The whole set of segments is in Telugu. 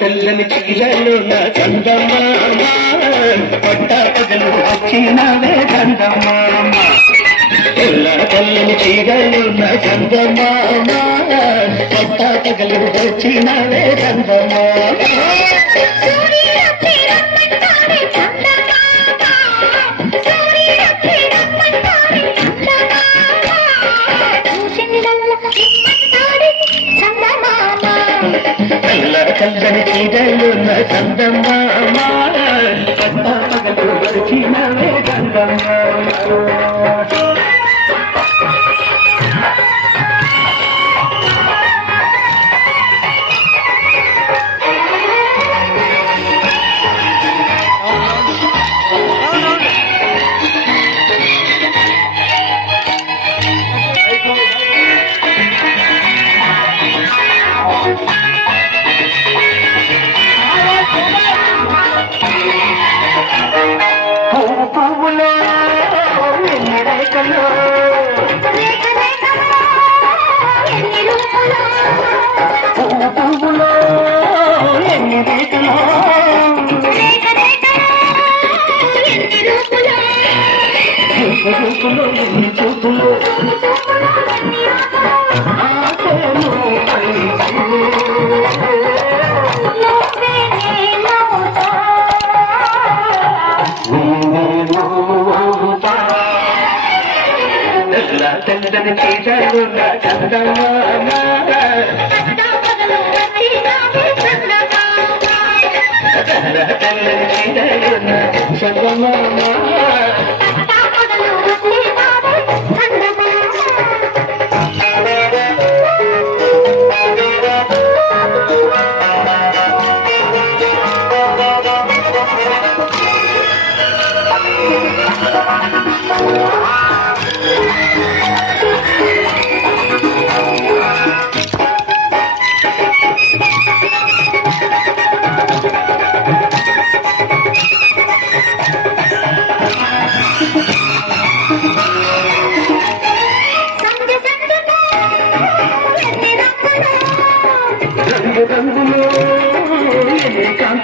తెల్లని చీరలు నా చందమామ. పట్ట పగలు వచ్చినవే చందమామ. తెల్ల తెల్లని చీరలు నా చందమామ. పట్ట పగలు వచ్చినవే చందమామ. తెల్ల చీరలు నా చందమామ పగలు వచ్చినవే పువ్వులో రేఖలు పువ్వు పువ్వులో ఎన్ని రేఖలు ఎన్ని చూపులు? తెల్ల తెల్లని చీరలు నా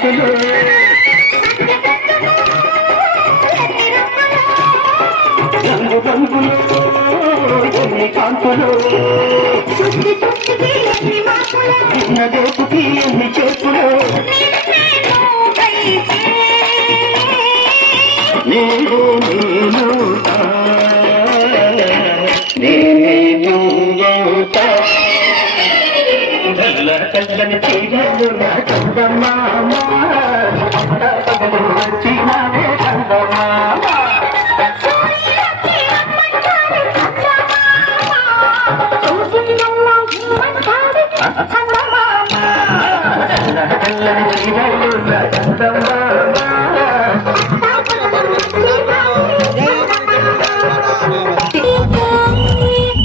కాంతులు రంగు రంగులు ఎన్ని కాంతులు. చిన్న దోపుకి ఎన్ని చేతులు. తెల్ల తెల్లని చీరలు నా చందమామ పగలు వచ్చినవే చందమామ తెల్ల తెల్లని చీరలు